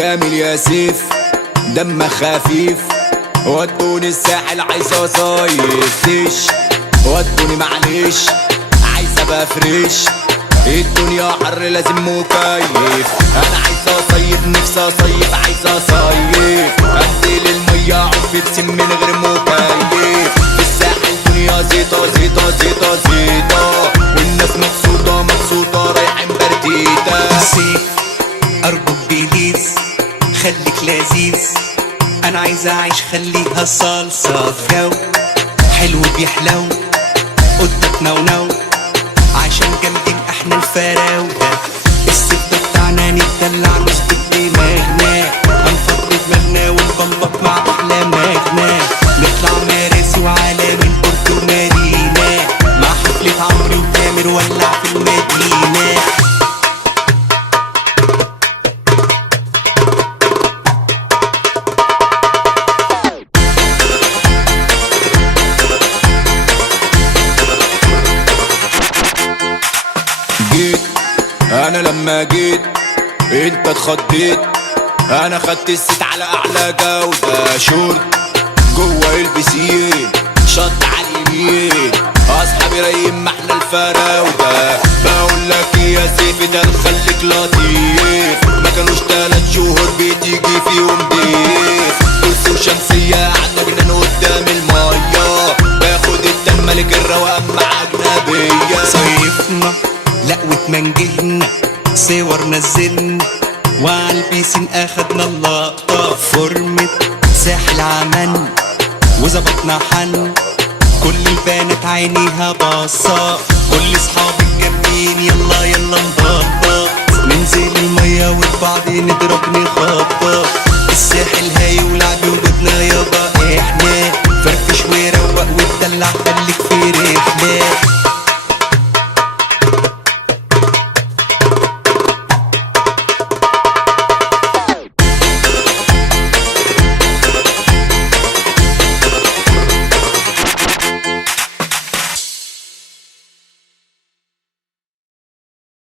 جميل يا سيف دمه خفيف، ودوني الساحل عايز اصيف تيش، ودوني معلش عايز ابقى فريش، الدنيا حر لازم مكيف، انا عايز اصيف نفسي اصيف عايز اصيف، انزل المية اقعد في بسين من غير مكيف، في الساحل دنيا زيطة زيطة زيطة زيطة، والناس مبسوطة مبسوطة رايحين برديتا. سيف ارجوك بليز خليك لذيذ، انا عايز اعيش خليها صلصة في جو حلو بيحلو قدك نونو، عشان جامدين احنا الفراودة، السيف ده بتاعنا نتدلع نظبط دماغنا، هنفضي دماغنا ونبلط مع احلامنا، نطلع مراسي وعالمين بورتو مارينا، مع حفلة عمرو وتامر ولع في المدينة. جيت انا لما جيت انت اتخضيت، انا خدت الست على اعلى جودة، شورت جوه البسين شط على اليمين، اصحابي رايقين ما احنا الفراودة، بقول لك يا سيف ده خليك لطيف، ما كانوش 3 شهور بتيجي فيهم ضيف، كرسي وشمسية قعدنا بينا قدام المية، باخد التن ملك الروقان مع اجنبية. صيفنا لا واتمنجهنا صور نزلنا، وعالبيسين اخدنا اللقطة، فورمة ساحل عملنا وظبطنا حن، كل البنات عينيها باصة، كل اصحابي الجامدين يلا يلا نبطط، ننزل المية وبعض نضرب نخبط، الساحل هيولع بوجودنا يابا احنا، فرفش وروق واتدلع خليك في رحلة.